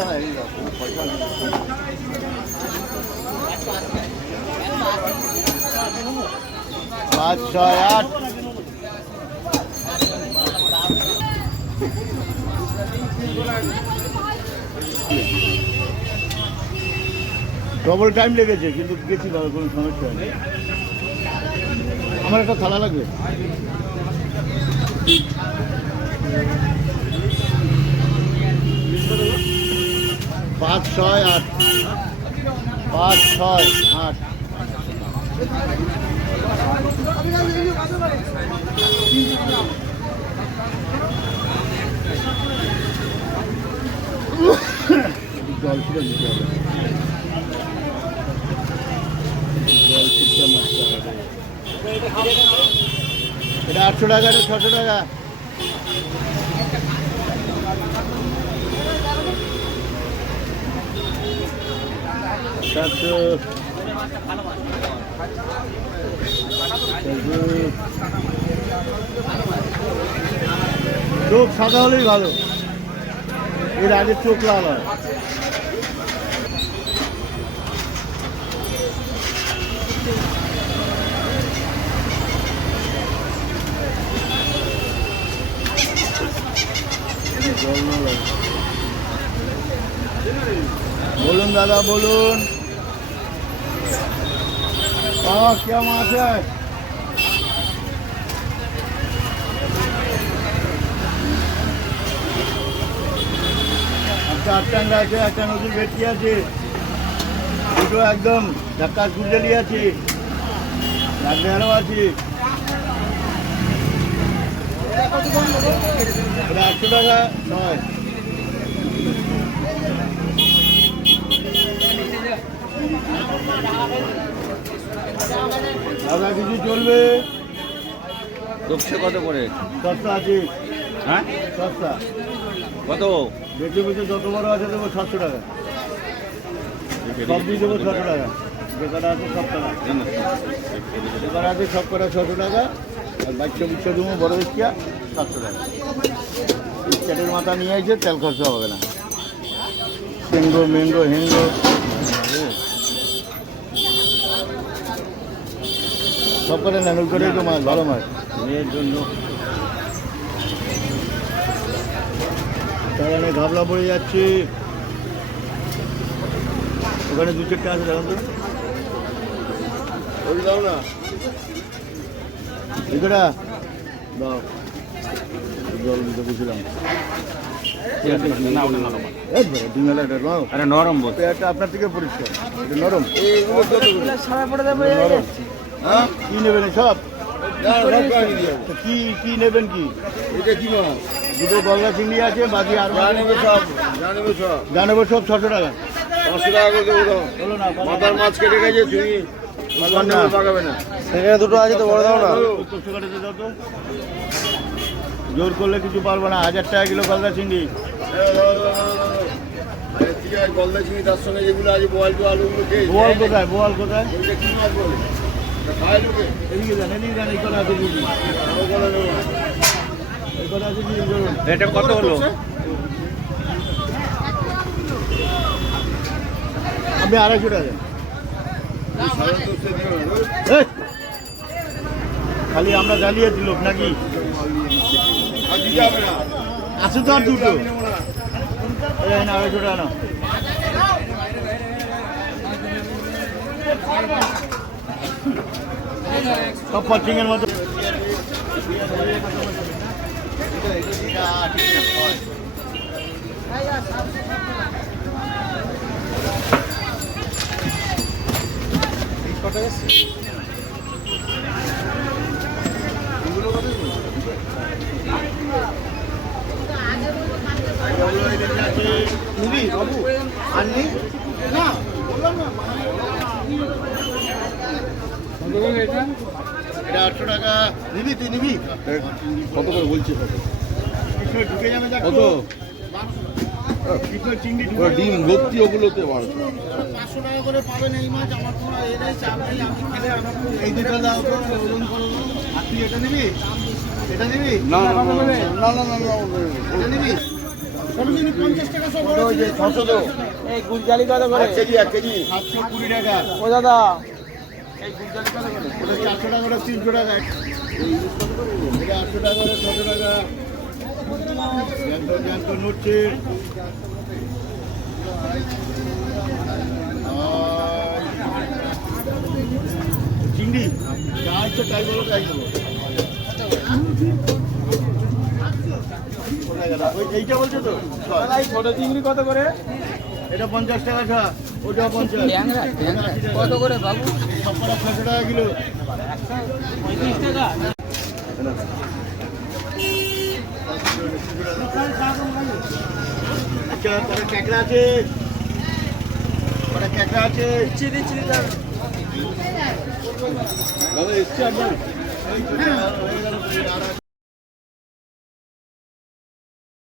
5, 6, 8 double time লেগেছে কিন্তু গেছি ভালো, কোনো সমস্যা নেই। আমার একটা থালা লাগবে। 5, 6, 8 5, 6, 8 জল ছিল দিতে হবে, জল ঠিকঠাক মারতে হবে। এটা 800 টাকা, এটা 600 টাকা। চোখ সাদা হলেই ভালো, এর আগে চোখ লাল হয়। বলুন দাদা, বলুন কেমন আছে? একটা আটটাঙ্গা আছে, একটা নদীর ভেটকি আছে, দুটো একদম ধাক্কা কুজলি আছে, রাজবেহারও আছে। এটা 800 টাকা নয়। দাদা কিছু চলবে? দোকসে কত করে? সস্তা আছে। হ্যাঁ সস্তা কত? বেঁচে বেঁচে যত বড় আছে দেবো 700 টাকা, সব দিয়ে দেবো 600 টাকা। বেকার আছে সব টাকা, বেকার আছে সব কটা 600 টাকা। আর বাচ্চা বুচ্চা দেবো বড় বেচকিয়া 700 টাকা। স্টার্টের মাথা নিয়ে আসছে, তেল খরচা হবে না। সেঙ্গো মেঙ্গো হেঙ্গো সব করে নেন, ওই করে তো মাছ ভালো মাছ মেয়ের জন্য। সেখানে ঘাবলা পড়ে যাচ্ছে, ওখানে 2-4টা আছে দেখুন তো, ওই দাও না এগুলা দাও, জল দিতে বুঝলাম। নরম বলতে আপনার থেকে পরিষ্কার, নরম। কি নেবেন সব? কি নেবেন? কি এটা কি মাছ? দুটো গলদা চিংড়ি আছে, বাকি আর জানাবো সব 600 টাকা। 500 টাকা করে দেবো। মাথার মাছ কেটে গেছে, তুমি পাকাবে না। সেখানে দুটো আছে তো, বড় দাও না। জোর করলে কিছু পারবো না। 1000 টাকা কিলো গলদা চিংড়ি। গলদা চিংড়ি তার সঙ্গে যেগুলো আছে বোয়াল তো আলুগুলো বোয়াল কোথায়? বোয়াল কোথায়? কি মাছ বলে খায় লোকে? এদিকে যান, এদিকে যান, এই কথা আছে বুঝি, এই কথা আছে বুঝি। এটা কত হলো? আপনি 250 টাকা। খালি আমরা জ্বালিয়েছি লোক নাকি? আছে তো আর দুটো। 250 টাকা না। সব পাচিংয়ের মতো। বাবু আননি না, বললাম না। এটা 800 টাকা। নিবি? তুই নিবি? কত করে বলছিস? ঢুকে যাবে কত? চিংড়ি ডিম ভর্তি ওগুলোতে 500 টাকা করে পাবেন এই মাছ। আমার কোনো এ নেই, চাপ নেই। আমি খেলে আমার এই দুটো দাও তো, ওজন করো। আর তুই এটা নিবি? এটা নিবি? না না না না এটা নিবি? ওই যে 600 তো এই গুলজালি কত করে? 1 কেজি 720 টাকা। ও দাদা এই গুলজালি কত করে? ওটা 400 টাকা করে 300 টাকা। এটা 800 টাকা করে 600 টাকা। জ্যান্ত নড়ছে। চিংড়ি যা ইচ্ছে তাই বলো তাই বলো। এইটা বলছো তো দাদা এই ছোট চিংড়ি কত করে? এটা 50 টাকা ছা, ওটা 50 কত করে বাবু? সব কটা 600 টাকা কিলো। 35 টাকা। আচ্ছা কটা ক্যাকড়া আছে? কটা ক্যাকড়া আছে? দিচ্ছি দাদা। দাদা এসছে আপনার?